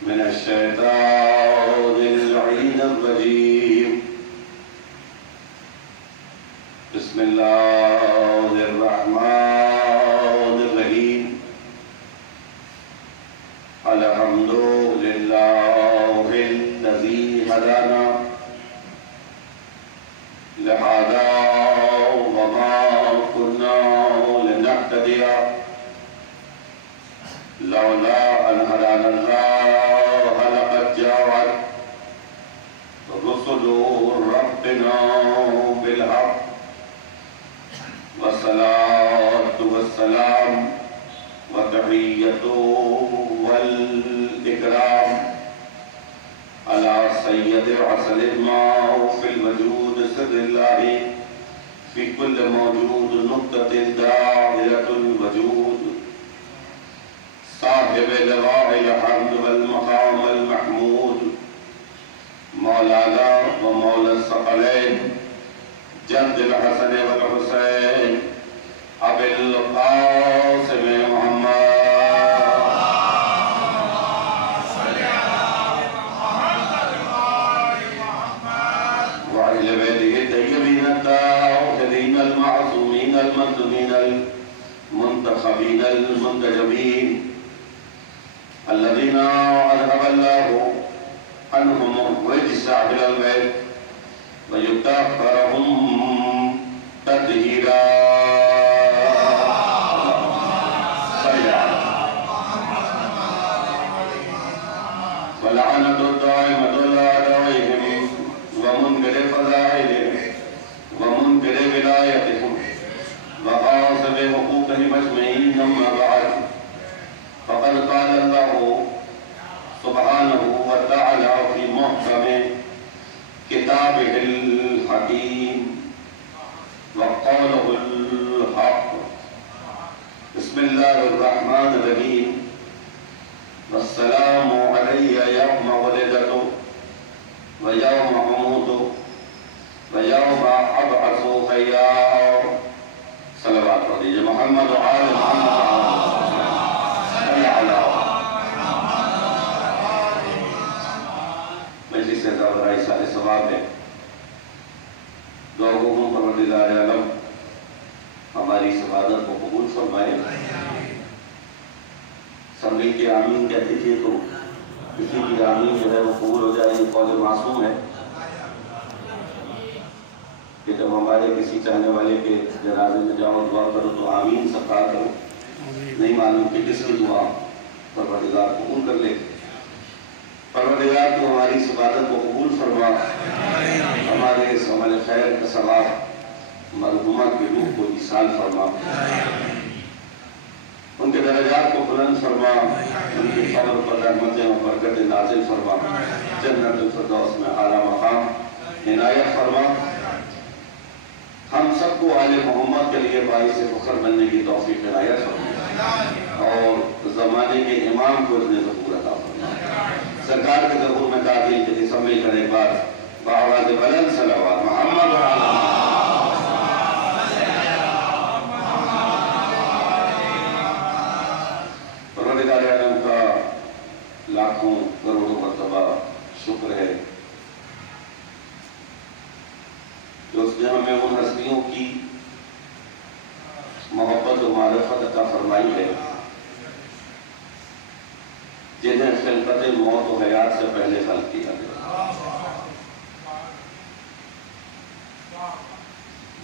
من الشيطان اللعين الرجيم. بسم الله الرحمن الرحيم. الحمد لله الذي هدانا لهذا وما كنا لنهتدي لولا أن هدانا الله لقد جاءت رسل ربنا بالحق والصلاة والسلام والتحية والإكرام على سيد العسل ما في الوجود سر الله في كل موجود نقطة دائرة الوجود صاحب لواء الحمد والمقام المحمود مولانا ومولى الثقلين جد الحسن والحسين أبي القاسم محمد وأهل بيته الطيبين الطاهرين المعصومين المنتمين المنتخبين المنتجبين الذين أذهب الله عنهم الرجس إلى البيت ويطهرهم تطهيرا. ولعنة الدائمة عليهم ومنكر فضائلهم ومنكر ولايتهم وغاصب حقوقهم أجمعين. أما بعد فقد قال الله سبحانه وتعالى في محكم كتابه الحكيم وقوله الحق. بسم الله الرحمن الرحيم. والسلام علي يوم ولدت ويوم أموت ويوم أبعث حيا. صلوات علی محمد وآل محمد صلی اللہ. مجلس دورہ سال ثواب ہے. لوگوں کو پروردگار عالم ہماری اس عبادت کو قبول فرمائے. سب مل کے آمین کہتے تھے تو کسی کی آمین جو ہے وہ قبول ہو جائے. یہ قول معصوم ہے کہ جب ہمارے کسی چاہنے والے کے جنازے میں جاؤ دعا کرو تو آمین سب کہا کرو. نہیں معلوم کہ کس کی دعا پروردگار قبول کر لے. پروردگار تو ہماری اس عبادت کو قبول فرما. ہمارے اس عمل خیر کا ثواب مرحومہ کی روح کو ایصال فرما. ان کے درجات کو بلند فرما. ان کی قبر پر رحمتیں و برکتیں نازل فرما. جنت الفردوس میں اعلیٰ مقام عنایت فرما. ہم سب کو آل محمد کے لیے باعث فخر بننے کی توفیق عنایت فرما اور زمانے کے امام کو اذن ظہور عطا فرما. سرکار کے ظہور میں تعدیل کے لیے سب مل کر ایک بار بآواز بلند صلوات محمد پروردگار عالم کا لاکھوں کروڑوں مرتبہ شکر ہے کہ اس نے ہمیں ان ہستیوں کی محبت و معرفت عطا فرمائی ہے جنہیں خلقت موت و حیات سے پہلے خلق کیا گیا،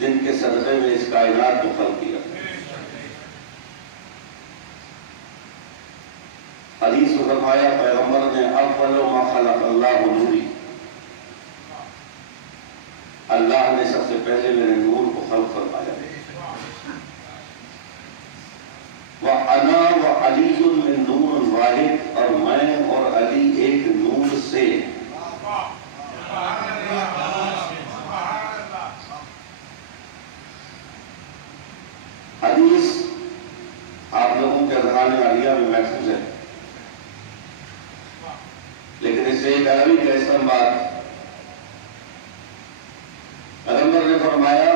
جن کے صدقے میں اس کائنات کو خلق کیا گیا. حدیث میں فرمایا پیغمبر نے اول ما خلق اللہ نوری، اللہ نے سب سے پہلے میرے نور کو خلق فرمایا. وَأَنَا وَعَلِيٌّ مِّن نُورٍ وَاحِدٍ، اور میں اور علی ایک نور سے. حدیث آپ لوگوں کے اذہان عالیہ میں محفوظ ہے، لیکن اس سے ایک عربی کا استعمال. پیغمبر نے فرمایا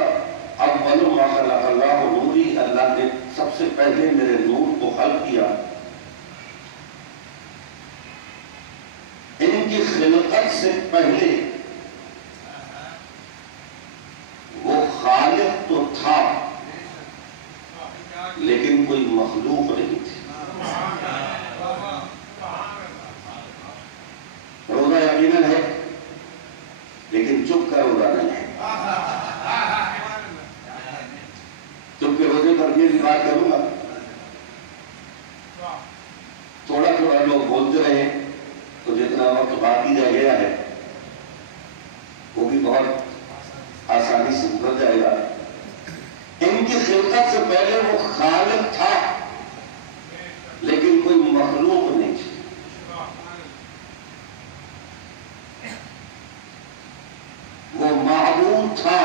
اول ما خلق اللہ نوری، اللہ نے سب سے پہلے میرے نور کو خلق کیا. کی خلقت سے پہلے وہ خالق تو تھا لیکن کوئی مخلوق نہیں تھی. روزہ یقیناً ہے لیکن چپ کا روزہ نہیں ہے. چپ کے روزے پر بھی بات کروں گا. تھوڑا تھوڑا لوگ بولتے رہے تو جتنا وقت باقی رہ گیا ہے وہ بھی بہت آسانی سے گزر جائے گا. ان کی خلقت سے پہلے وہ خالق تھا لیکن کوئی مخلوق نہیں تھی. وہ معبود تھا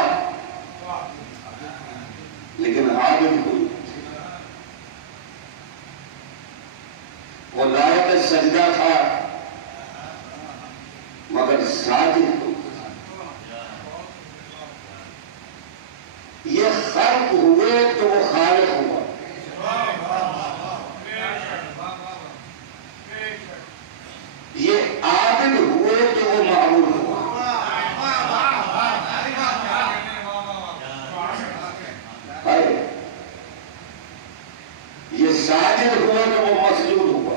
لیکن عابد کوئی نہیں تھی. وہ لائق سجدہ تھا مگر ساجد کوئی. یہ خلق ہوئے تو وہ خالق ہوا. یہ عابد ہوئے تو وہ معبود ہوا. یہ ساجد ہوئے تو وہ مسجود ہوا.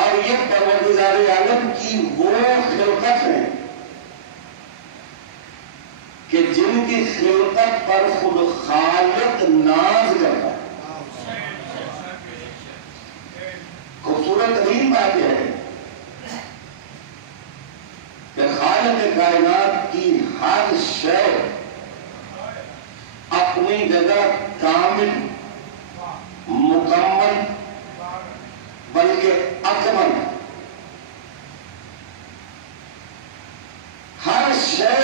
اور یہ پروردگار عالم کی وہ خلقت ہے کہ جن کی خلقت پر خود خالق ناز کرتا ہے. خوبصورت ترین بات یہ ہے کہ خالق کائنات کی ہر شے اپنی جگہ کامل، مکمل، بلکہ اکمل. ہر شے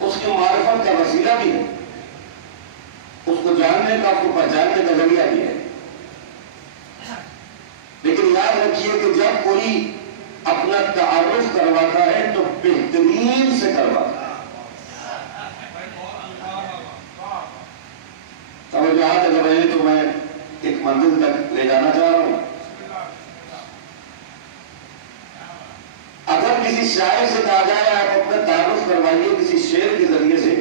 اس کی معرفت کا وسیلہ بھی ہے، اس کو جاننے کا، اس کو پہچاننے کا ذریعہ بھی ہے. لیکن یاد رکھیے کہ جب کوئی اپنا تعارف کرواتا ہے تو بہترین سے کرواتا ہے. توجہات اگر رہے تو میں ایک منزل تک لے جانا چاہ رہا ہوں. اگر کسی شاعر سے کہا جائے آپ اپنا تعارف کروائیے کسی شعر کے ذریعے سے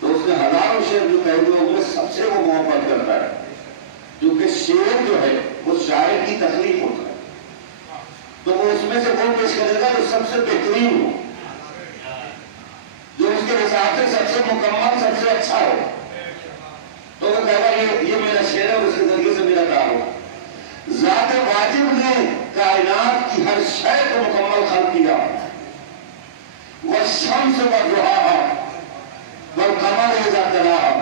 تو اس نے ہزاروں شعر جو کہے ہوئے ان میں سب سے وہ محبت کرتا ہے کیونکہ شعر جو ہے وہ شاعر کی تخلیق ہوتا ہے. تو وہ اس میں سے وہ پیش کرے گا جو سب سے بہترین ہو، جو اس کے حساب سے سب سے مکمل، سب سے اچھا ہو. تو وہ کہے گا یہ میرا شعر ہے اور اس کے ذریعے سے میرا تعارف. ذات واجب نے کائنات کی ہر شے کو مکمل خلق کیا. والشمس وضحاها والقمر اذا تلاها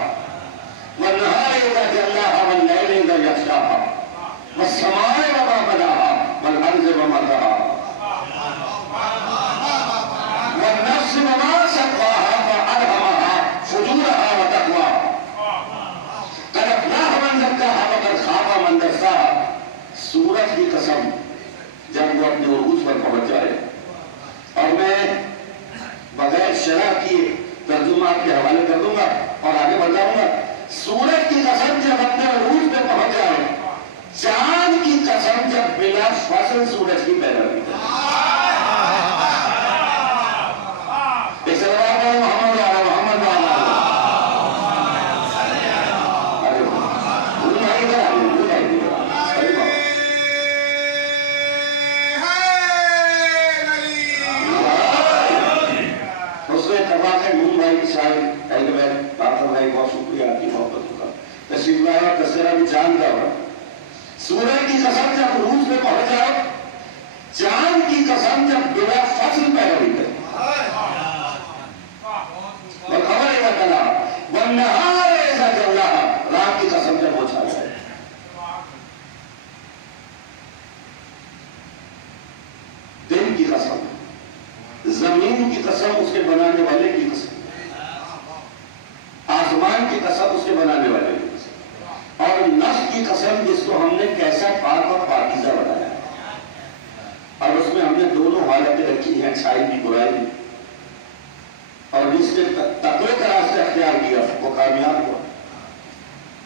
والنهار اذا جلاها والليل اذا يغشاها والسماء وما بناها والارض وما طحاها والنفس وما سواها فالهمها فجورها وتقواها قد افلح من زكاها وقد خاب من دساها. سورج کی قسم جب وہ اپنے عروج پر پہنچ جائے، اور میں بغیر شرح کیے ترجمہ آپ کے حوالے کر دوں گا اور آگے بڑھ جاؤں گا. سورج کی قسم جب اپنے عروج پہ پہنچ جائے، چاند کی قسم جب بلا فصل سورج کی پیروی کرے. ایک سلوات پڑھو محمد والا محمد والا. بہت شکریہ آپ کی محبت کا. تشریف لایا تذکرہ بھی چاند کا ہوا. سورج کی قسم جب عروج پہ پہنچ جائے، چاند کی قسم جب بلا فصل پیروی کرے. والقمر اذا تلاها والنهار اذا جلاها، رات کی قسم جب وہ چھا جائے. دن کی قسم، زمین کی قسم، اس کے بنانے والے کی قسم، آسمان کی قسم، اس کے بنانے والے کی قسم، اور نفس کی قسم جس کو ہم نے کیسا پاک اور پاکیزہ بنایا ہے. اور اس میں ہم نے دونوں حالتیں رکھی ہیں، اچھائی کی، برائی کی. اور جس نے تقوی کا راستہ اختیار کیا وہ کامیاب ہوا،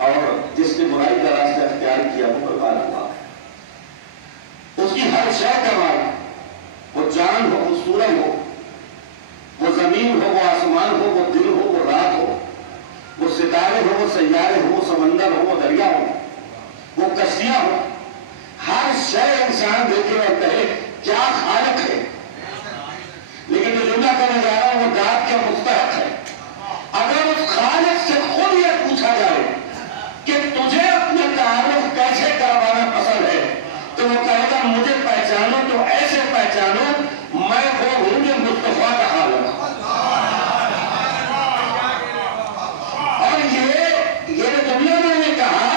اور جس نے برائی کا راستہ اختیار کیا وہ برباد ہوا. دیکھے اور کہے کیا خالق ہے، لیکن جو جملہ کرنے جا رہا ہوں وہ داد کے مستحق ہے۔ اگر اس خالق سے خود یہ پوچھا جائے کہ تجھے اپنے تعارف کیسے کروانا پسند ہے، تو وہ کہے گا مجھے پہچانو تو ایسے پہچانو میں وہ ہوں جو مصطفیٰ کا خالق ہوں۔ اور یہ جملہ میں نے کہا،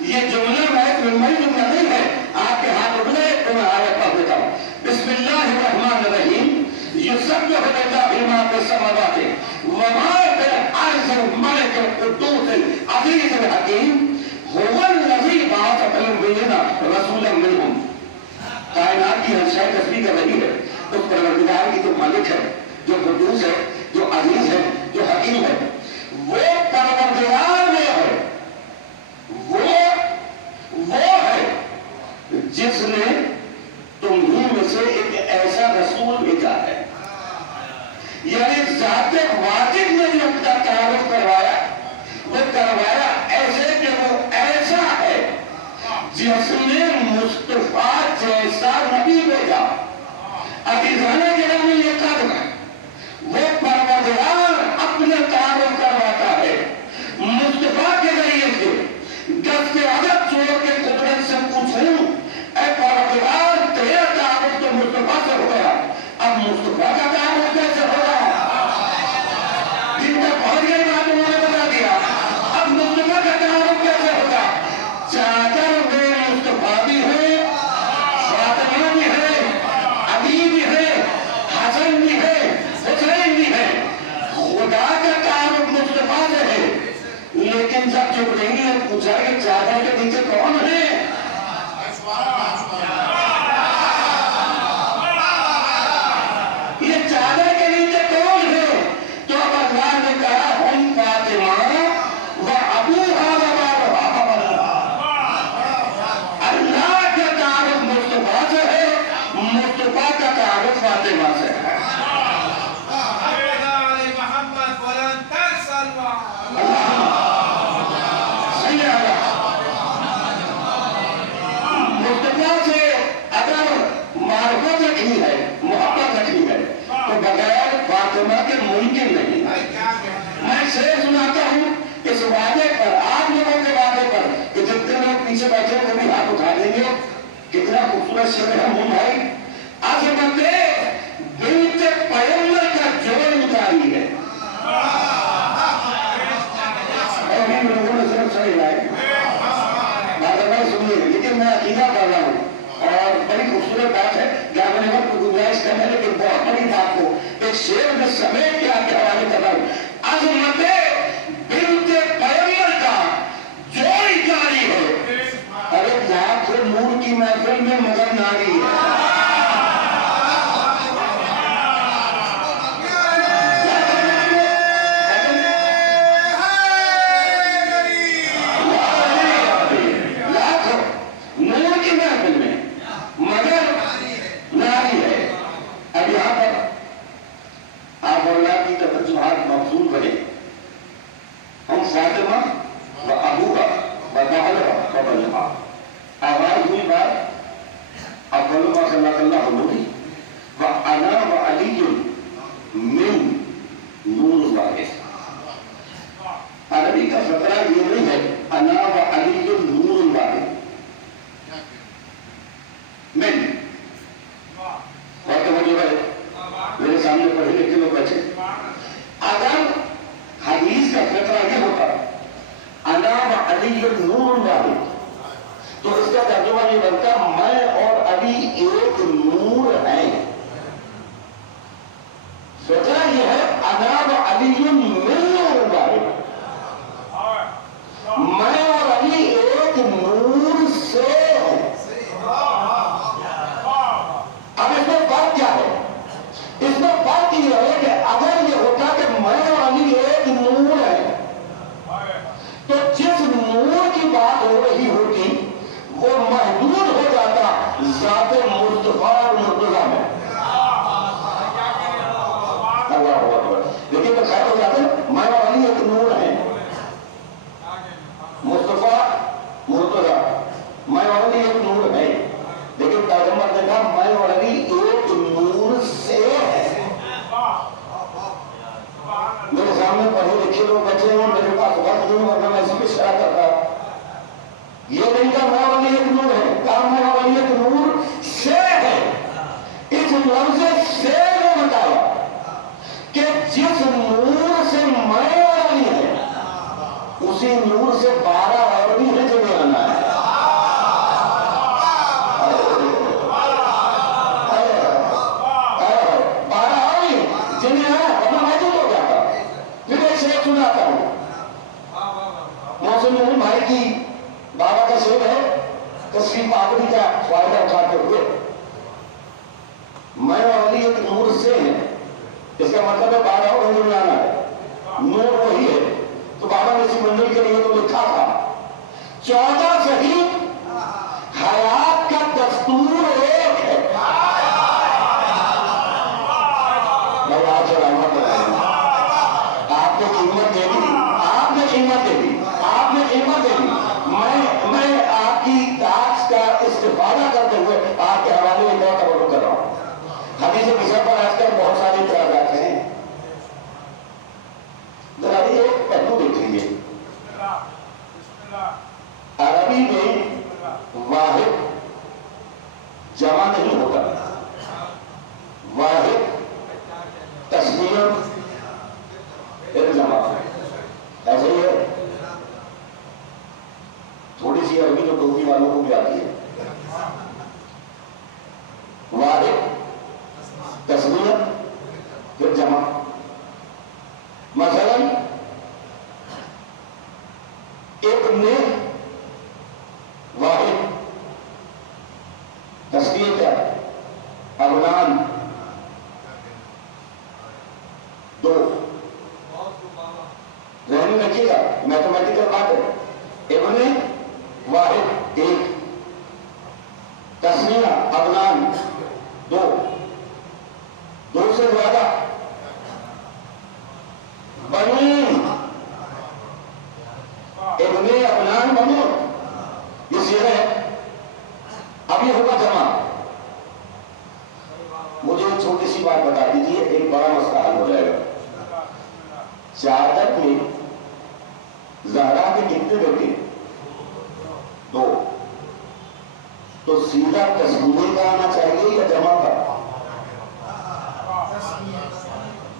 یہ جملہ میں جملہ نہیں ہے، آپ کے ہاتھ اٹھ گئے تو میں آیت پڑھ دیتا ہوں۔ بسم اللہ الرحمن الرحیم، یسبح للہ ما فی السماوات وما فی الارض الملک القدوس العزیز الحکیم هو الذی بعث فی الأمین رسولا منہم۔ کائنات کی ہر شے تسبیح کر رہی ہے اس پروردگار کی جو مالک ہے، جو قدوس ہے، جو عزیز ہے، جو حکیم ہے۔ وہ پروردگار میں ہے، وہ ہے جس نے تمہیں میں سے ایک ایسا رسول بھیجا ہے، یعنی ذات واجب نے جو اپنا تعارف کروایا وہ کروایا ایسے کہ وہ ایسا ہے جس نے مصطفیٰ جیسا نبی بھیجا۔ عزیزانہ گرامی یہ قدر ہے، وہ پروردگار اپنے تعارف کرواتا ہے مصطفیٰ کے ذریعے سے۔ دس کے عدد چھوڑ کے قدرت سے پوچھوں اے پروردگار تیرا تعارف تو مصطفیٰ سے ہو گیا، اب مصطفیٰ کا تعارف کیسے ہوگا؟ جن تک پہنچ گئی بات انہوں نے بتا دیا، اب مصطفیٰ کا تعارف کیسے ہوگا؟ چادر میں مصطفیٰ بھی ہے، فاطمہ بھی ہے، علی بھی ہے، حسن بھی ہے، حسین بھی ہے۔ خدا کا تعارف مصطفیٰ سے ہے، لیکن جب جبرائیل نے پوچھا کہ چادر کے نیچے کون ہے، یہ چادر کے نیچے کون ہے، تو اب اللہ نے کہا ہم فاطمہ و ابوہا و بالہا۔ اللہ کا تعارف مصطفیٰ سے ہے، مصطفیٰ کا تعارف فاطمہ سے ہے۔ مصطفیٰ سے اگر معرفت رکھنی ہے، محبت رکھنی ہے تو بغیر فاطمہ کے ممکن نہیں۔ میں شعر سناتا ہوں اس وعدے پر، آپ لوگوں کے وعدے پر کہ جتنے لوگ پیچھے بیٹھے وہ بھی ہاتھ اٹھا دیں گے۔ کتنا خوبصورت شعر ہے مون بھائی۔ عظمت بنت پیغمبر کا جوڑ اتاری ہے، اور ان لوگوں نے صرف صحیح لائے سنیے، لیکن میں عقیدہ کر رہا ہوں اور بڑی خوبصورت بات ہے، جامع وقت کو گنجائش کرنے لیکن بہت بڑی بات کو ایک شعر میں سمیٹ کے آپ کے حوالے کر رہا ہوں۔ عظمت بنت پیغمبر کا جوڑ جاری ہے، ارے لاکھ نور کی محفل میں مگر ناری ہے۔ فاطمہ و ابوہا و بالہا و بالہا، آواز ہوئی بات، اول ما خلق اللہ نوری و انا و علی من نور واحد۔ عربی کا فقرہ یہ نہیں ہے انا و علی نور واحد، من بہت توجہ ہے، میرے سامنے پڑھے لکھے لوگ بچے۔ اگر حدیث کا فقرہ یہ ہوتا انا و علی نور واحد تو اس کا ترجمہ یہ بنتا میں اور علی ایک نور ہیں۔ فقرہ یہ ہے انا و علی من نور واحد، میں اور علی ایک نور سے ہیں۔ اب اس میں فرق کیا ہے؟ اس میں فرق یہ ہے کہ اگر یہ ہوتا کہ میں اور علی ایک نور ہے تو جس نور کی بات ہو رہی ہوتی وہ محدود ہو جاتا ذات مصطفیٰ اور مرتضیٰ میں۔ نہیں کہا مولیت نور ہے، کہا مولیت نور سے ہے۔ اس لفظ سے نے بتایا کہ جس نور سے میں والی ہے اسی نور سے 12 اور بھی ہے جنہیں آنا ہے۔ 12 اور بھی جنہیں آنا ورنہ محدود ہو جاتا۔ پھر ایک شعر سناتا ہوں، محسن محمود بھائی کی بابا کا شعر ہے، تصویر پاکری کا فائدہ اٹھاتے ہوئے، میں ولیت نور سے ہے، اس کا مطلب ہے 12 اور بھی آنا ہے، نور وہی ہے۔ تو بابا نے اسی منزل کے لیے تو لکھا تھا 14 صحیح حیات کا دستور ایک ہے۔ میں آپ سے رحمت کر رہا ہوں، آپ نے قیمت دے دی، آپ نے قیمت دے دی، آپ نے قیمت دے دی۔ میں آپ کی داعش کا استفادہ کرتے ہوئے آپ کے حوالے ایک اور تبرک کر رہا ہوں۔ حدیث کسر پر آج کل بہت سارے اعتراضات ہیں، ذرا ایک پہلو دیکھ لیجیے۔ عربی میں واحد جمع نہیں ہوتا، واحد تسنیہ ایک جمع، ایسا ہی ہے۔ تھوڑی سی عربی جو ٹوپی والوں کو بھی آتی ہے، واحد تسنیہ پھر جمع۔ مثلا ابن واحد تسنیہ کیا ہے؟ ابنان 2۔ ذہن میں رکھیے گا، میتھمیٹیکل بات ہے۔ ابن واحد 1، تسنیہ ابنان 2، 2 سے زیادہ بنون، ابن ابنان بنون، یہ صیغہ ہے۔ اب یہ ہوگا جمع۔ مجھے ایک چھوٹی سی بات بتا دیجیے، ایک بڑا مسئلہ حل ہو جائے گا۔ چادر میں زہرا کے کتنے بیٹے؟ 2۔ تو سیدھا تسنیہ کا آنا چاہیے یا جمع کا؟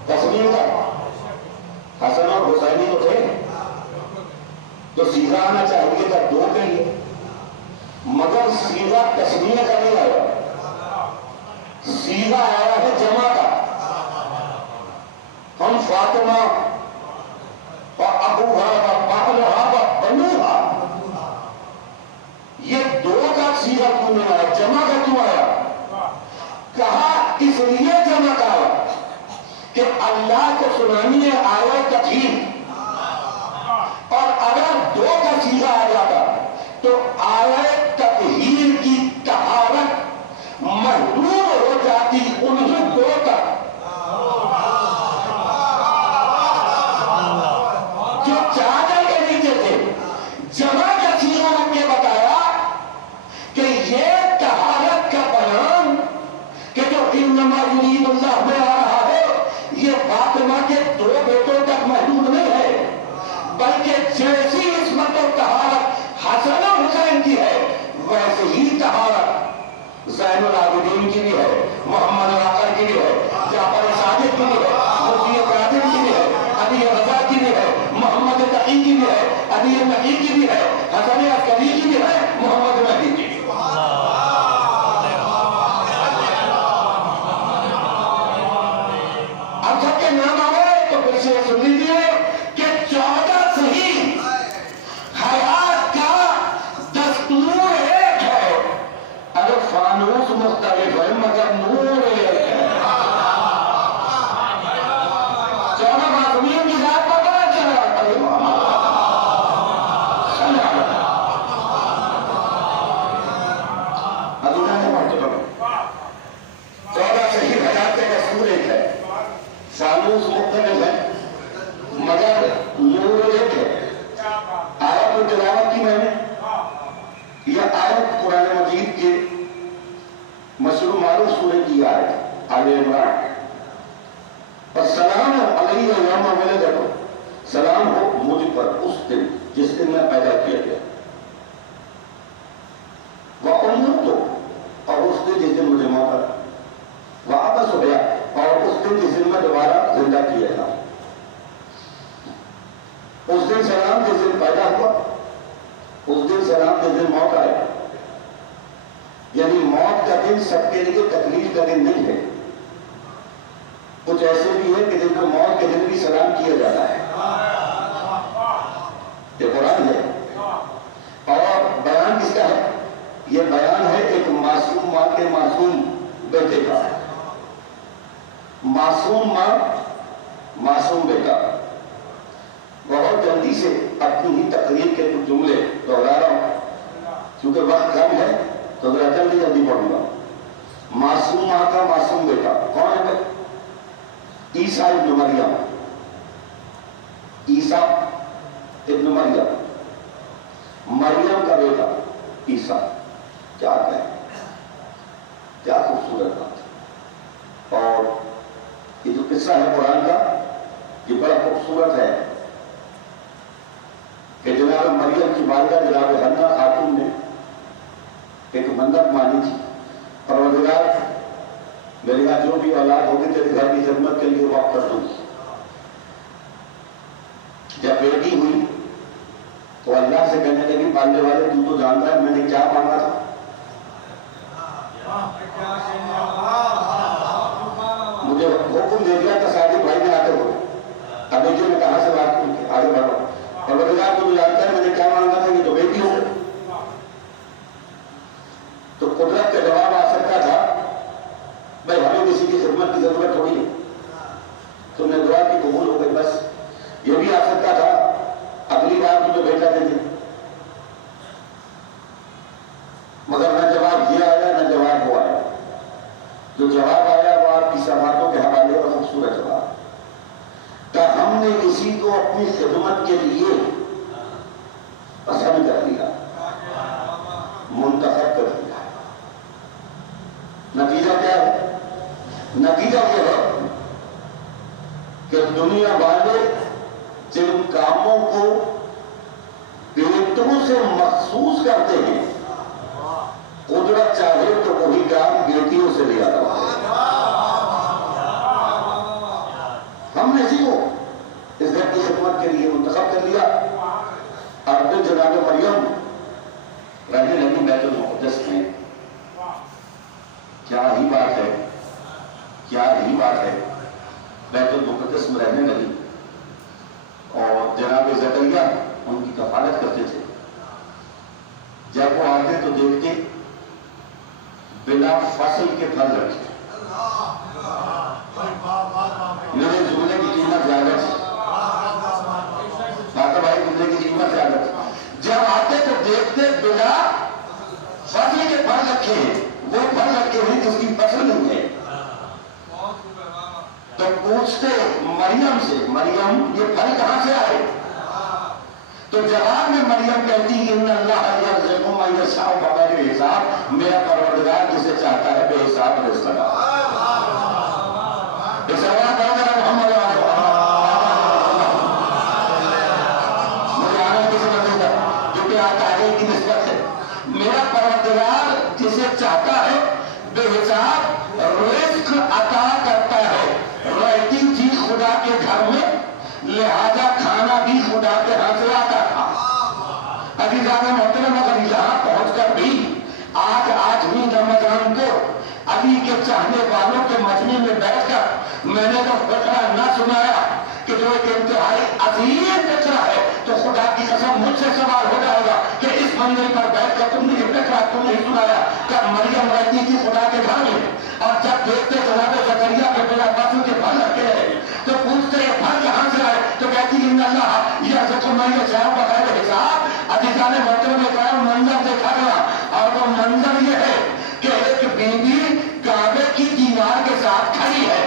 تسنیہ کا۔ حسن اور حسینی تو تھے، تو سیدھا آنا چاہیے تھا 2 کے لیے، مگر سیدھا تسنیہ کا نہیں آیا، سیدھا آیا ہے جمع کا۔ ہم فاطمہ و ابوہا و بہلہا و بنوہا، یہ 2 کا سیدھا کیوں نہیں آیا، جمع کا کیوں آیا؟ کہا اس لیے جمع کا آیا کہ اللہ کو سنانی ہے آیت تطہیر، اور اگر 2 کا سیدھا آ جاتا تو آیت تطہیر کی طہارت محدود ہو جاتی انہیں 2 تک، جو چادر کے نیچے تھے۔ جمع کا سیدھا رکھ کے بتایا کہ یہ طہارت کا بیان کہ جو انما یرید اللہ میں آ رہا ہے، یہ فاطمہ کے 2 بیٹوں تک محدود نہیں ہے، بلکہ جیسی عصمت و طہارت حسن و حسین کی ہے ویسے ہی طہارت زین العابدین کی بھی ہے، محمد باقر کی بھی ہے، جعفر صادق کی بھی ہے، مفتی قاسم کی بھی ہے، علی رضا کی بھی ہے، محمد تقی کی بھی ہے، علی نقی کی بھی ہے، حسن عسکری کی بھی ہے، محمد مہدی کی بھی ہے۔ اب سب کے نام آئے تو پھر سے سن لیجیے کہ 14 صحیح حیات کا دستور ایک ہے۔ اگر فانوس مختلف ہے مگر نور ایک ہے۔ 14 معصومین کی ذات پر بڑا چڑھا ابھی کہاں مرتبہ 14 صحیح حیات کا دستور ایک ہے، فانوس مختلف ہے مگر نور ایک ہے۔ آیت کو تلاوت کی میں نے، یہ آیت قرآن مجید کے مشہور معروف سورہ کی آیت آل عمران، السلام علیہ یوم ولدت، سلام ہو مجھ پر اس دن جس دن میں پیدا کیا گیا۔ السلام جس دن موت آئے، یعنی موت کا دن سب کے لیے تکلیف کا دن نہیں ہے. کچھ ایسے بھی ہے کہ جن کو موت کے دن بھی سلام کیا جاتا ہے. یہ قرآن ہے. اور بیان کس کا ہے؟ یہ بیان ہے ایک معصوم ماں کے معصوم بیٹے کا. معصوم ماں، معصوم بیٹا. بہت جلدی سے اپنی ہی تقریر کے کچھ جملے دوہرا رہا ہوں کیونکہ وقت کم ہے تو ذرا جلدی پڑھوں گا. معصوم ماں کا معصوم بیٹا کون ہے بھائی؟ عیسیٰ ابن مریم. عیسیٰ ابن مریم، مریم کا بیٹا عیسیٰ. کیا کہیں، کیا خوبصورت بات. اور یہ جو قصہ ہے قرآن کا یہ بڑا خوبصورت ہے کہ جناب مریم کی والدہ جناب حنا خاتون نے ایک منت مانی تھی، پروردگار میرے یہاں جو بھی اولاد ہوگی تیرے گھر کی خدمت کے لیے وقت کر دوں گی. جب بیٹی ہوئی تو اللہ سے کہنے لگی پالنے والے تو جانتا ہے میں نے کیا مانگا تھا. مجھے حکم دے دیا کہ ساجد بھائی نے آتے ہوئے اب بیٹی نے کہاں سے بات کی آگے بڑھو. پروردگار تو جانتا ہے میں نے کیا مانگا تھا، یہ تو بیٹی ہو. تو قدرت کا جواب آ سکتا تھا بھائی ہمیں کسی کی خدمت کی ضرورت تھوڑی ہے، تم نے دعا کی قبول ہو گئی بس. یہ بھی آ سکتا تھا اگلی بار تمہیں بیٹا دے دیں، مگر نہ جواب یہ آیا نہ جواب وہ آیا. جو جواب آیا وہ آپ کی سماعتوں کے حوالے اور خوبصورت جواب کہ ہم نے کسی کو اپنی خدمت کے لیے پسند کر لیا، منتخب کر دیا. نتیجہ کیا ہے؟ نتیجہ یہ ہے کہ دنیا والے جن کاموں کو بیٹوں سے مخصوص کرتے ہیں قدرت چاہے تو وہی کام بیٹیوں سے لیا تھا. ہم نے اسی کو اس گھر کی خدمت کے لیے منتخب کر لیا. اور پھر جناب مریم رہنے لگی بیت المقدس میں. کیا ہی بات ہے، کیا ہی بات ہے. بیت المقدس میں رہنے لگی اور جناب زکریا ان کی کفالت کرتے تھے. جب وہ آتے تو دیکھتے بنا فصل کے پھل رکھے. میرے جملے کی قیمت زیادہ تھی، ڈاکٹر بھائی جملے کی قیمت زیادہ تھی. جب آتے تو دیکھتے بنا فصل کے پھل رکھے ہیں، وہ پھل رکھے ہیں جس کی فصل نہیں ہے. تو پوچھتے مریم سے مریم یہ پھل کہاں سے آئے؟ تو جواب میں مریم کہتی ان اللہ یرزق من یشاء بغیر حساب. میرا پروردگار جسے چاہتا ہے بے حساب رزق دیتا ہے. محمد مجھے آنا کسی نے دیکھا جو کہ آتا کی نسبت ہے. میرا پروردگار جسے چاہتا ہے بے حساب رزق عطا کرتا ہے. رہتی تھی خدا کے گھر میں لہذا کھانا بھی خدا کے ہاتھ سے آتا تھا. عزیزان محترم اگر یہاں پہنچ کر بھی آج 8ویں رمضان کو علی کے چاہنے والوں کے مجمع میں بیٹھ کر میں نے تو فقرہ نہ سنایا کہ جو ایک انتہائی عظیم فقرہ ہے تو خدا کی قسم مجھ سے سوال ہو جائے گا کہ اس منزل پر بیٹھ کر تم نے یہ فقرہ کیوں نہیں سنایا کہ مریم رہتی تھی خدا کے گھر میں اور جب دیکھتے جناب زکریا کے بلا فصل کے پھل رکھے ہیں تو پوچھتے یہ پھل کہاں سے آئے تو کہتی ان اللہ یرزق من یشاء بغیر حساب. عزیزان محترم ایک منظر دیکھا گیا اور وہ منظر یہ ہے کہ ایک بیوی کعبے کی دیوار کے ساتھ کھڑی ہے.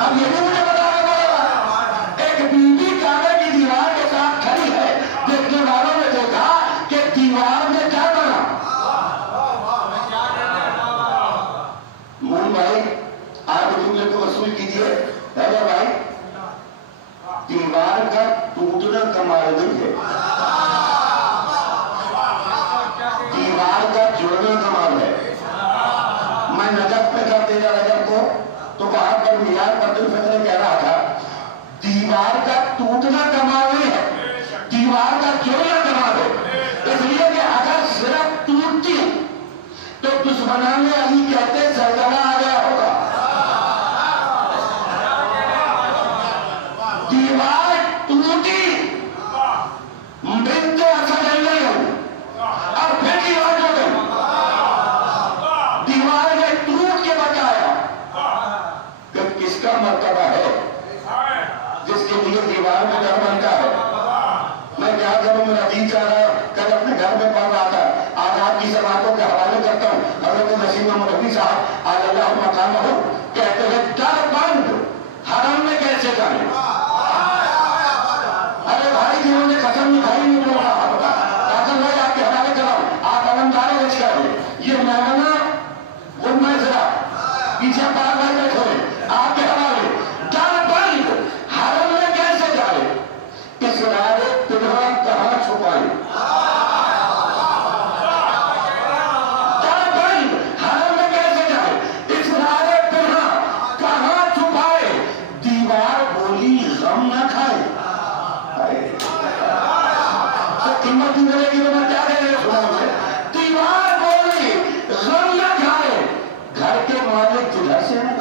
اب یہ بھی مجھے بتانا پڑے گا ایک بیوی کعبے کی دیوار کے ساتھ کھڑی ہے. دیکھنے والوں نے دیکھا کہ دیوار میں کیا بنا عرصہ جل گئی ہوں اور پھر دیوار ہو گئی. دیوار نے ٹوٹ کے بتایا کہ کس کا مرتبہ ہے جس کے لیے دیوار میں گھر بنتا ہے. میں کیا کروں, میرا دل چاہ رہا ہے. کل اپنے گھر میں پڑھ رہا تھا, آج آپ کی سماعتوں کے حوالے کرتا ہوں. حضرت نسیم مولوی صاحب آج اللہ مقامہ ہو کہتے ہیں در بند حرم میں کیسے جائیں. ارے بھائی جنہوں نے قسم نہیں کھائی نہیں بول رہا ہوگا, قسم بھائی آپ کے حوالے کراؤ, آپ علمداروں رش کر دیں. یہ مولانا غلام ذرا پیچھے پار بھائی بیٹھے ہوئے آپ کے حوالے. در بند حرم میں کیسے جائے, اسرار پنہا کہاں چھپائے. در بند حرم میں کیسے جائے, اسرار پنہا کہاں چھپائے. دیوار بولی غم نہ کھائے. قیمت نہیں ملے گی تو میں کیا دے رہے سنا مجھے. دیوار بولی غم نہ کھائے, گھر کے مالک جدھر سے ہیں.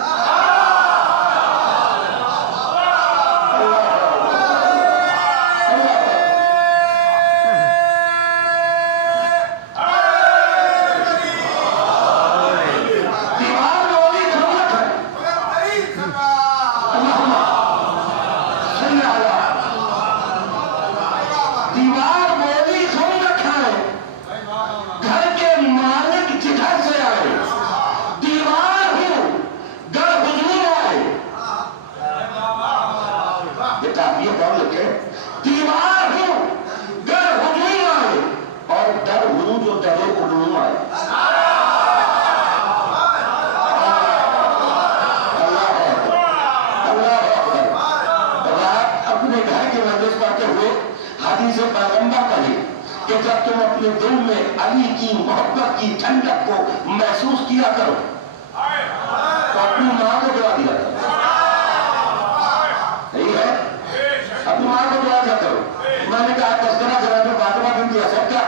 دیوار ہوں گر ہجوم آئے اور در ہوں جو در علوم آئے. رات اپنے گھر کے مجلس پڑھتے ہوئے حدیث پیغمبر پڑھی کہ جب تم اپنے دل میں علی کی محبت کی ٹھنڈک کو محسوس کیا کرو تو اپنی ماں کو دعا دیا کرو. یہی ہے, اپنی ماں کو دعا دیا کرو. میں نے کہا تذکرہ جناب فاطمہ بنت اسد کا,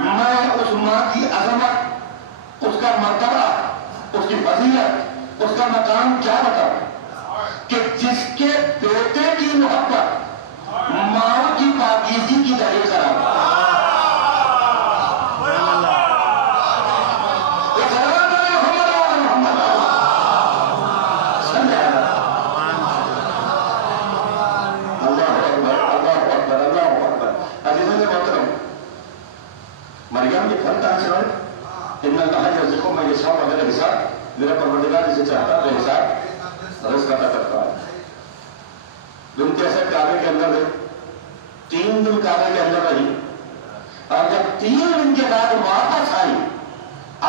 میں اس ماں کی عظمت, اس کا مرتبہ, اس کی فضیلت, اس کا مقام کیا بتاؤں کہ جس کے بیٹے کی محبت ماں کی پاکیزگی کی دلیل قرار. مریم یہ پھل کہاں سے آئے, ان اللہ یرزقو من یشاء بغیر حساب. میرا پروردگار جسے چاہتا ہے بے حساب رزق عطا کرتا ہے. بنت اسد کعبے کے اندر رہی, 3 دن کعبے کے اندر رہی, اور جب 3 دن کے بعد واپس آئی,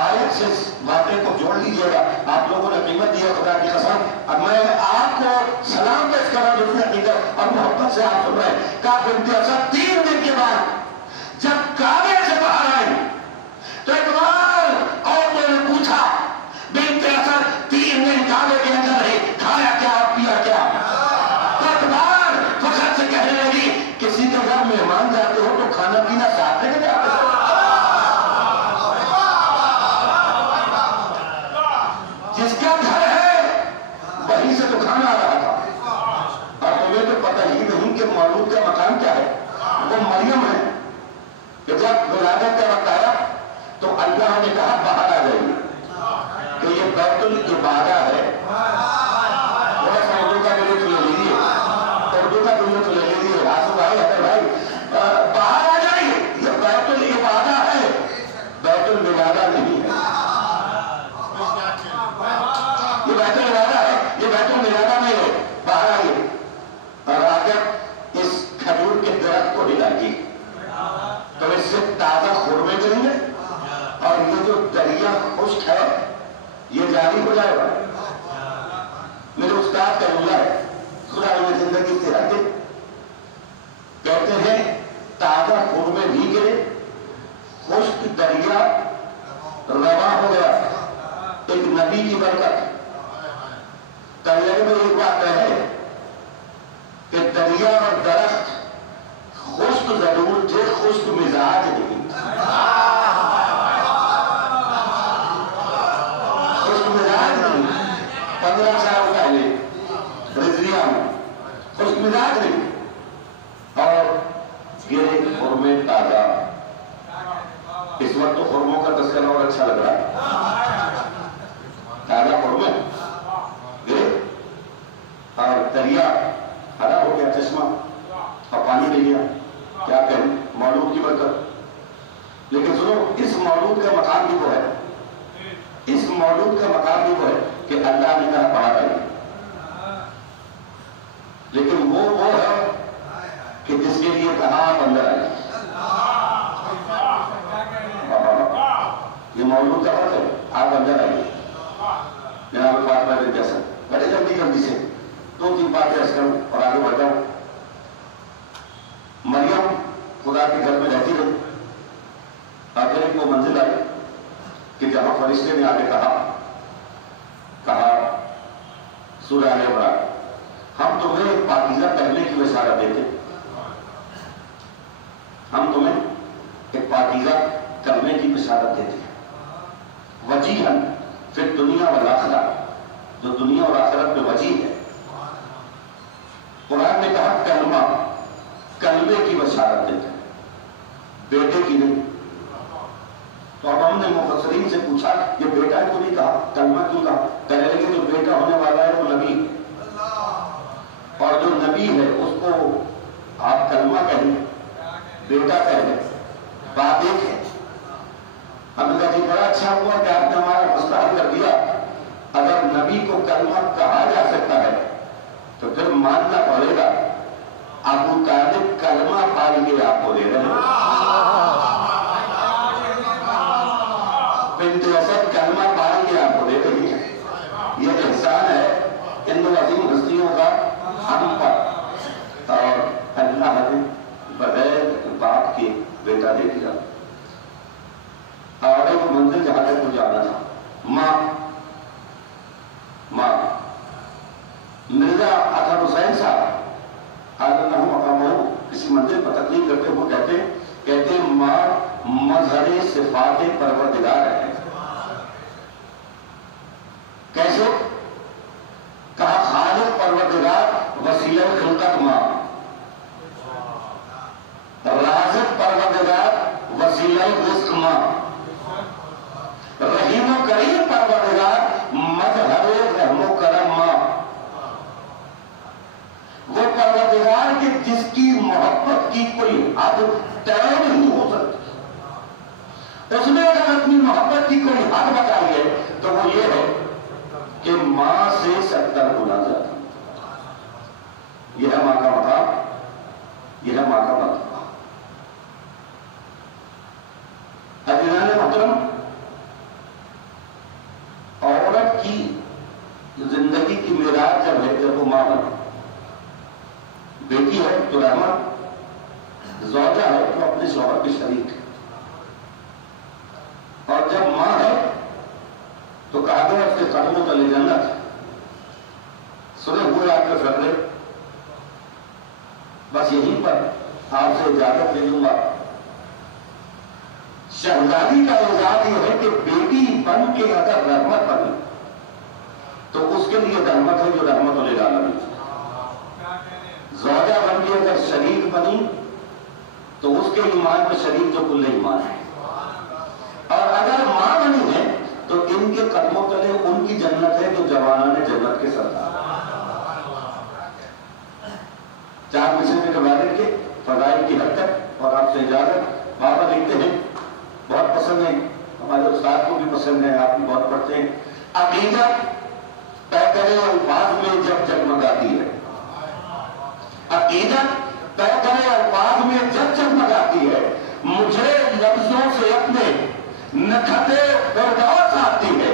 آیت سے واقعے کو جوڑ لیجیے گا, آپ لوگوں نے قیمت دی ہے خدا کی قسم. اب میں آپ کو سلام پیش کر رہا ہوں جتنی عقیدت اور محبت سے آپ سن رہے ہیں. کہا بنت اسد 3 دن کے بعد جب کعبے سے باہر آئی تو ایک بار عورتوں نے پوچھا, بنت اسد 3 دن کعبے کے اندر رہی, کھایا کیا, پیا کیا. تو ایک بار فخر سے کہنے لگی, کسی کے گھر مہمان جاتے ہو تو کھانا پینا ساتھ لے کے جاتے ہو. جس کا گھر ہے وہیں سے تو کھانا آ رہا تھا, اور تمہیں تو پتہ ہی نہیں کہ مولود کا مقام کیا ہے. وہ مریم ہے کہ جب ولادت کا وقت آیا تو اللہ نے کہا باہر آ جائیے کہ یہ بیت العبادہ ہے. تھوڑا سا اردو کا دلت لے لیجیے, اردو کا دلت لے لیجیے. آسو بھائی, حضر بھائی, باہر آ جائیے, یہ بیت العبادہ ہے, بیت الولادہ نہیں ہے. یہ بیت العبادہ ہے, یہ بیت الولادہ نہیں ہے. باہر آئیے اور آ کر اس کھجور کے درخت کو ہلائیے تو اس سے تازہ خورمے کریں گے, اور یہ جو دریا خشک ہے یہ جاری ہو جائے گا. میرے استاد کا جملہ ہے, خدا انہیں زندگی سے رکھے, کہتے ہیں تازہ خورمے بھی گرے, خشک دریا رواں ہو گیا. ایک نبی کی برکت. دریا میں ایک بات ہے کہ دریا اور درخت خشک ضرور تھے, خشک مزاج نہیں. خشک مزاج نہیں. 15 سال پہلے رضویہ میں خشک مزاج نہیں, اور یہ خرمے تازہ اس وقت تو خرموں کا تذکرہ اور اچھا لگ رہا ہے، تازہ خرمے اور دریا ہرا ہو گیا، چشمہ اور پانی لے گیا، کیا کہیں مولود کی برکت۔ لیکن سنو، اس مولود کا مقام بھی وہ ہے، اس مولود کا مقام بھی وہ ہے کہ اللہ نے کہا باہر آئیے، لیکن وہ ہے کہ جس کے لیے کہا آپ اندر آئیے۔ یہ مولود کا وقت ہے، آپ اندر آئیے۔ جناب فاطمہ بنت اسد، بڑے جلدی سے 2-3 باتیں عرض کروں اور آگے بڑھ جاؤں۔ مریم خدا کے گھر میں رہتی رہی، آخر ایک وہ منزل آئی کہ جہاں فرشتے نے آگے کہا سورہ آل عمران، ہم تمہیں ایک پاکیزہ پہننے کی بشارت دیتے، ہم تمہیں ایک پاکیزہ کرنے کی بشارت دیتے، وجیہاً فی الدنیا والآخرہ، جو دنیا اور آخرت میں وجیہ ہے۔ قرآن نے کہا کلمے کی بشارت دیتے، بیٹے کی نہیں۔ تو اب ہم نے مفسرین سے پوچھا یہ بیٹا کیوں نہیں کہا، کلمہ کیوں کہا؟ کہنے لگے جو بیٹا ہونے والا ہے وہ نبی ہے، اور جو نبی ہے اس کو آپ کلمہ کہیں، بیٹا کہیں، بات ایک ہے۔ ہم نے کہا جی بڑا اچھا ہوا کہ آپ نے ہمارا مسئلہ حل کر دیا، اگر نبی کو کلمہ کہا جا سکتا ہے تو پھر ماننا پڑے گا ابو طالب کلمہ پال کے آپ کو دے رہے ہیں، بنت اسد کلمہ پال کے آپ کو دے رہی ہے۔ یہ احسان ہے ان دو عظیم ہستیوں کا ہم پر، اور اللہ نے بغیر باپ کے بیٹا دے دیا۔ اور ایک منزل جہاں تک کو جانا تھا، ماں مرزا اطہر حسین صاحب اللہ مقامہ کسی منزل پر تقریر کرتے ہوئے کہتے ہیں ماں مظہر صفات پروردگار ہے۔ کیسے؟ کہا خالق پروردگار وسیلہ خلقت ماں، رازق پروردگار وسیلہ رزق ماں، رحیم و کریم پروردگار مظہر رحم و کرم ماں۔ وہ پروردگار کے جس کی محبت کی کوئی حد طے نہیں ہو سکتی، اس نے اگر اپنی محبت کی کوئی حد بتائی ہے تو وہ یہ ہے کہ ماں سے 70 گنا زیادہ۔ یہ ہے ماں کا مقام، یہ ہے ماں کا مقام۔ عزیزان محترم، عورت کی زندگی کی معراج جب ہے جب وہ ماں بنے، بیٹی ہے تو رحمت، زوجہ ہے تو اپنے شوہر کے شریک ہے، اور جب ماں ہے تو کہا گیا اس کے قدموں تلے جنت۔ سنے ہوئے آپ کے فقرے، بس یہیں پر آپ سے اجازت لے لوں گا۔ شہزادی کا اعزاز یہ ہے کہ بیٹی بن کے اگر رحمت بنی تو اس کے لیے رحمت ہے جو رحمت للعالمین، زوجہ بن کے اگر شریک بنی تو اس کے ایمان میں شریک جو کل ایمان ہے، اور اگر ماں بنی ہے تو ان کے قدموں تلے ان کی جنت ہے جو جوانان جنت کے سردار۔ 4 مصرے کے والد کے فضائل کی حد تک، اور آپ سے اجازت۔ بابا لکھتے ہیں، بہت پسند ہے، ہمارے استاد کو بھی پسند ہے، آپ بھی بہت پڑھتے ہیں، عقیدت طے کرے الفاظ میں جب جگمگاتی ہے، عقیدت طے کرے الفاظ میں جب جگمگاتی ہے، مجھے لفظوں سے اپنے نکھتے فردوس آتی ہے،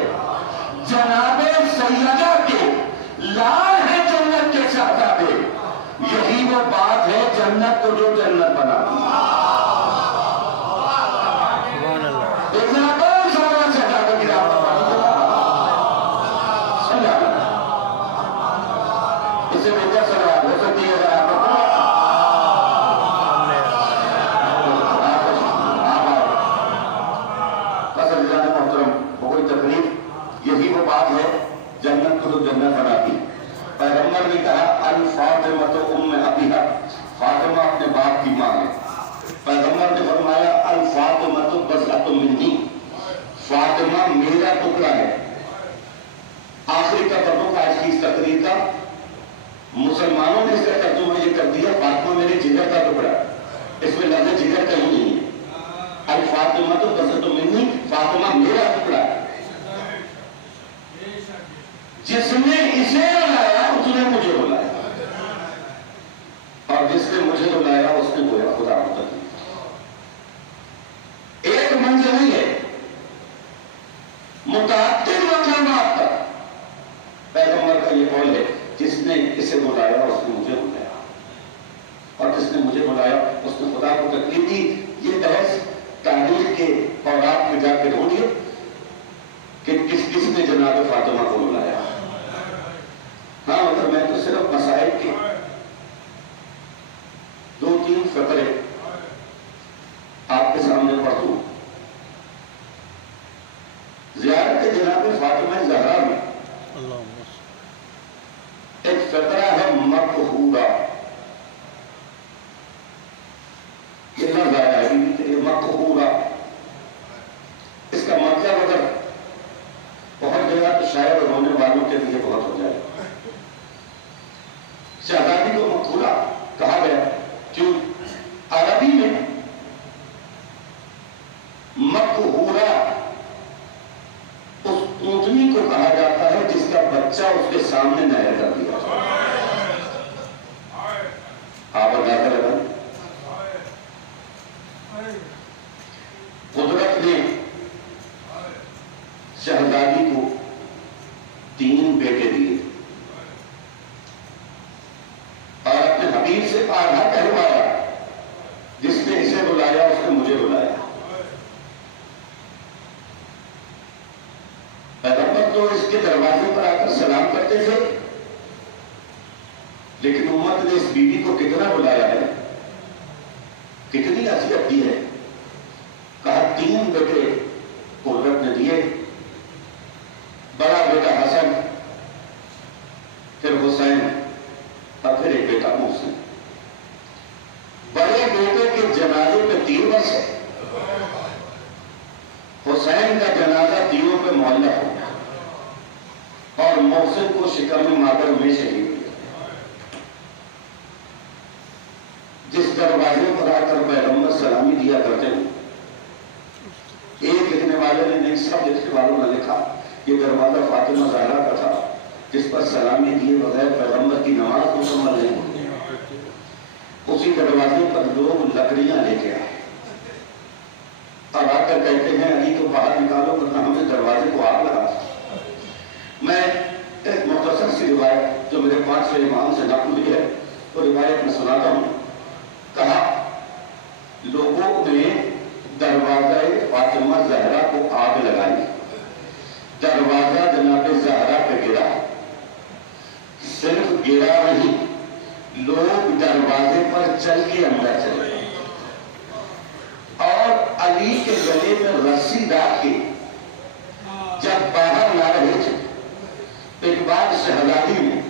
جناب سیدہ کے لال ہے جنت کے شہزادے، یہی وہ بات ہے جنت کو جو جنت بناتی ہے۔ اسے بہتر سوال ہو سکتی ہے اگر آپ کوئی تکلیف، یہی وہ بات ہے جنت کو جو جنت بناتی۔ پیغمبر نے کہا الفاطمہ ام ابیہا، فاطمہ اپنے باپ کی ماں ہے، ٹکڑا ہے. آخری کا پڑھوں آج کی اس تقریر کا. مسلمانوں نے اس کا ترجمہ یہ کر دیا فاطمہ میرے جگر کا ٹکڑا. اس میں لفظ جگر کہیں نہیں ہے. الفاطمہ تو بسط منی، فاطمہ میرا ٹکڑا ہے. جس نے اسے بلایا اس نے مجھے بلایا، اور جس نے مجھے بلایا اس نے گویا خدا متقی. ایک منزل نہیں ہے، متعدد مقامات پر پیغمبر کا یہ قول ہے جس نے اسے بلایا اس نے مجھے بلایا، اور جس نے مجھے بلایا اس نے خدا کو تکلیف دی. یہ بحث تاریخ کے اوراق میں جا کے ڈھونڈیے کہ کس نے جناب فاطمہ کو بلایا. ہاں مگر میں تو صرف مسائل کے 2-3 فقرے آپ کے سامنے پڑھوں. زیارت جناب فاطمہ زہرا میں ایک فقرہ ہے مقہورہ. یہ لفظ آیا ہے یہ مقہورہ. اس کا مطلب اگر پہنچ گیا تو شاید رونے والوں کے لیے بہت ہو جائے. شہزادی کو مقہورہ کہا گیا کیوں؟ عربی میں مقہورہ اس اونٹنی کو کہا جاتا ہے جس کا بچہ اس کے سامنے نہر کر دیا. آپ ادا کر لگا قدرت نے شہزادی کو 3 بیٹے دیے اور اپنے حبیب سے آدھا کہلوایا. جس نے اسے بلایا اس نے مجھے بلایا. پیغمبر تو اس کے دروازے پر آ کر سلام کرتے تھے، لیکن امت نے اس بیوی کو کتنا بلایا ہے، کتنی اذیت دی ہے. کہا 3 بیٹے قدرت نے دیے. بڑا بیٹا حسن، پھر حسین، اور پھر ایک بیٹا محسن. بڑے بیٹے کے جنازے پہ 3 برس ہے. حسین کا جنازہ تینوں پہ معلق ہو گیا اور محسن کو شکم مادر میں شہید کیا. جس دروازے پر آ کر پیغمبر سلامی دیا کرتے ہیں، ایک لکھنے والے نے نہیں، سب لکھنے والوں نے لکھا یہ دروازہ فاطمہ زہرا کا تھا جس پر سلامی دیے بغیر پیغمبر کی نماز مکمل نہیں ہوتی. اسی دروازے پر لوگ لکڑیاں لے کے آئے اور آ کر کہتے ہیں علی کو باہر نکالو ورنہ ہمیں دروازے کو آگ لگا. میں ایک مختصر سی روایت جو میرے 5 امام سے نقل ہوئی ہے وہ روایت میں سناتا ہوں. کہا لوگوں نے دروازہ فاطمہ زہرا کو آگ لگائی. دروازہ جناب زہرا پہ گرا. صرف گرا نہیں، لوگ دروازے پر چل کے اندر چلے اور علی کے گلے میں رسی ڈال کے جب باہر لا رہے تھے، ایک بار شہزادی نے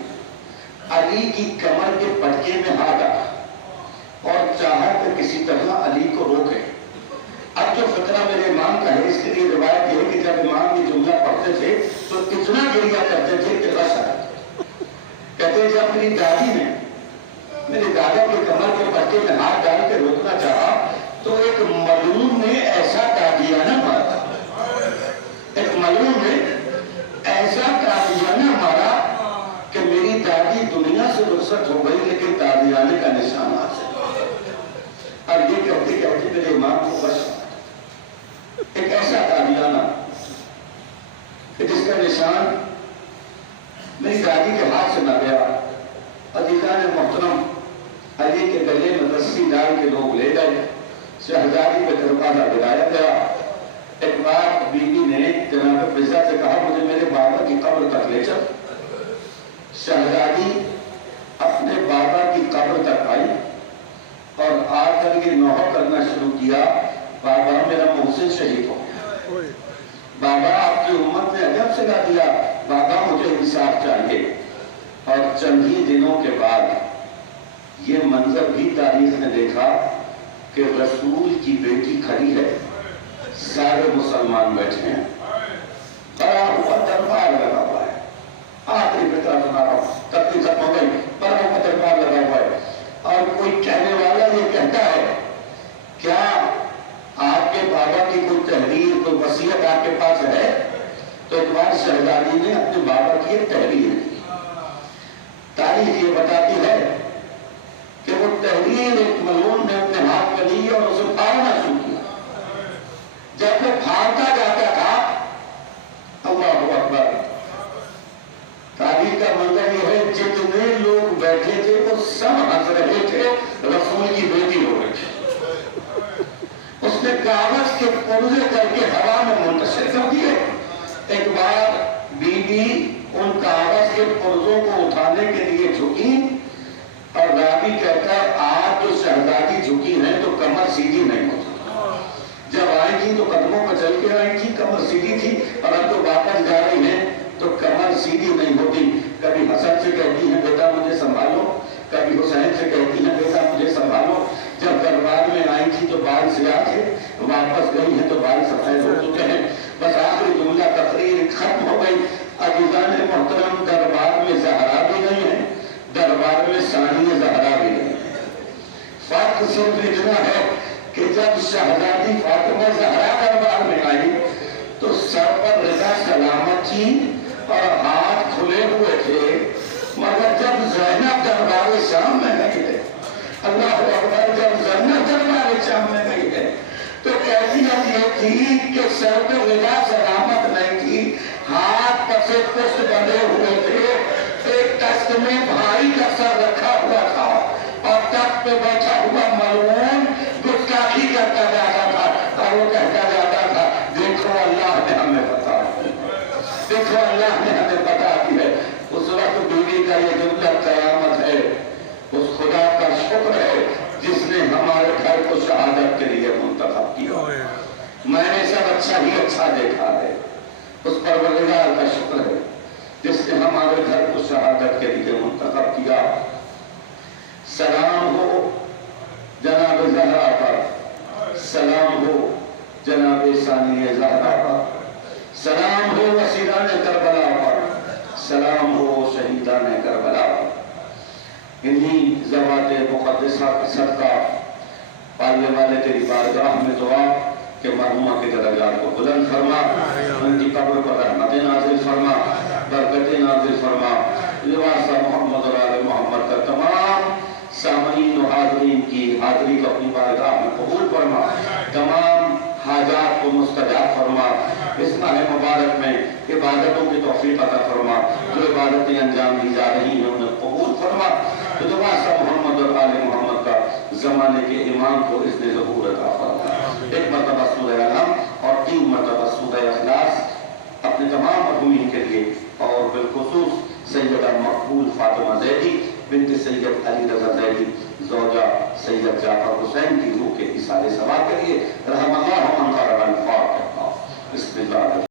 علی کی کمر کے پٹکے میں ہاتھ ڈالا اور چاہا کہ کسی طرح علی کو روکے. اب جو فقرہ میرے امام کا ہے اس کے لیے روایت یہ ہے کہ جب امام یہ جملہ پڑھتے تھے تو اتنا گریا کرتے تھے کہ رس آیا. کہتے جب میری دادی نے میرے دادا کے کمر کے پٹکے میں ہاتھ ڈال کے روکنا چاہا تو ایک ملعون نے ایسا قادیانہ مارا. ایک ملعون نے ایسا قادیانہ مارا کہ میری دادی دنیا سے رخصت ہو گئی لیکن قادیانے کا نشان حاصل. اور یہ کہتے کہتے میرے امام کو بس ایک ایسا قادیانہ کہ جس کا نشان میری دادی کے ہاتھ سے نہ گیا. عزیزان محترم، علی کے گلے میں رسی ڈال کے لوگ لے گئے. شہزادی پہ دروازہ گرایا گیا. ایک بار بیوی نے جناب فضا سے کہا مجھے میرے بابا کی قبر تک لے چل. شہزادی اپنے بابا کی قبر تک آئی اور آ کر یہ نوحہ کرنا شروع کیا بابا میرا محسن شہید ہو گیا. بابا آپ کی امت نے عجب سلا دیا. بابا مجھے انصاف چاہیے. اور چند ہی دنوں کے بعد یہ منظر بھی تاریخ نے دیکھا کہ رسول کی بیٹی کھڑی ہے، سارے مسلمان بیٹھے ہیں. بڑا آپ کے بابا کی کوئی تحریر کوئی وصیت آپ کے پاس ہے؟ تو ایک بار شہزادی نے اپنے بابا کی ایک تحریر کی. تاریخ یہ بتاتی ہے کہ وہ تحریر ایک ملعون نے اپنے ہاتھ میں لی اور اسے پھاڑنا شروع کیا. جب وہ پھاڑتا جاتا تھا، اللہ اکبر، تاریخ کا منظر یہ ہے جتنے لوگ بیٹھے تھے وہ سب ہنس رہے تھے، رسول کی بیٹی ہو رہی تھی. اس نے کاغذ کے پرزے کر کے ہوا میں منتشر کر دیے. ایک بار بی بی ان کاغذ کے پرزوں کو اٹھانے کے لیے جھکی اور راوی کہتا ہے آج جو شہزادی جھکی ہیں تو کمر سیدھی نہیں ہوتی. جب آئی تھی تو قدموں پہ چل کے آئی تھی، کمر سیدھی تھی، اور اب تو واپس جا رہی ہیں تو کمر سیدھی نہیں ہوتی. کبھی حسن سے کہتی ہیں بیٹا مجھے سنبھالو، کبھی حسین سے کہتی ہیں بیٹا مجھے سنبھالو. جب دربار میں آئی تھی تو بال سیاہ تھے، واپس گئی ہیں تو بال سفید ہو چکے ہیں. بس آخری جملہ تقریر ختم ہو گئی. عزیزان محترم، دربار میں زہرا بھی نہیں ہے، دربار میں ثانی زہرا بھی نہیں ہے. فرق صرف اتنا ہے کہ جب شہزادی فاطمہ زہرا دربار میں آئی تو سر پر رضا سلامت تھی اور ہاتھ کھلے ہوئے تھے، مگر جب زینب دربار شام میں گئی ہے، اللہ اکبر، جب زینب دربار شام میں گئی ہے تو کیفیت یہ تھی کہ سر پہ رضا سلامت نہیں تھی، ہاتھ پسے پشت بندھے ہوئے تھے. ایک تخت میں بھائی کا سر رکھا ہوا تھا اور تخت پہ بیٹھا ہوا ملعون گستاخی کرتا جاتا تھا اور وہ کہتا جاتا تھا دیکھو اللہ نے ہمیں بتا دی، دیکھو اللہ نے ہمیں بتا دی ہے. اس وقت بیوی کا یہ جملہ قیامت ہے. اس خدا کا شکر ہے جس نے ہمارے گھر کو شہادت کے لیے منتخب کیا. میں نے سب اچھا ہی اچھا دیکھا ہے. اس پروردگار کا شکر ہے جس نے ہمارے گھر کو شہادت کے لیے منتخب کیا. سلام ہو جناب زہرا پر، سلام ہو جناب ثانی زہرا پر، سلام ہو اسیران کربلا پر، سلام ہو شہیدان کربلا پر. انہی ذوات مقدسہ کا صدقہ پالنے والے تیری بارگاہ میں دعا کہ مرحومہ کے درجات کو بلند فرما، ان کی قبر پر رحمت نازل فرما، برکت نازل فرما. لباس محمد اور آل محمد کا تمام سامعین و حاضرین کی حاضری کو اپنی بارگاہ میں قبول فرما، تمام حاجات کو مستجاب فرما. اس ماہ مبارک میں عبادتوں کی توفیق عطا فرما، جو عبادتیں انجام دی جا رہی ہیں انہیں قبول فرما. تو لباس محمد اور آل محمد کا زمانے کے امام کو اس نے ظہور عطا فرما. ایک مرتبہ سورہ علم اور 3 مرتبہ سورہ اخلاص اپنے تمام مرحومین کے لیے، اور بالخصوص سیدہ مقبول فاطمہ زیدی بنت سید علی رضا زیدی زوجہ سید جعفر حسین کی روح کے اصالے ثواب کے لیے. رحم اللہ من قرأ الفاتحہ. بسم اللہ.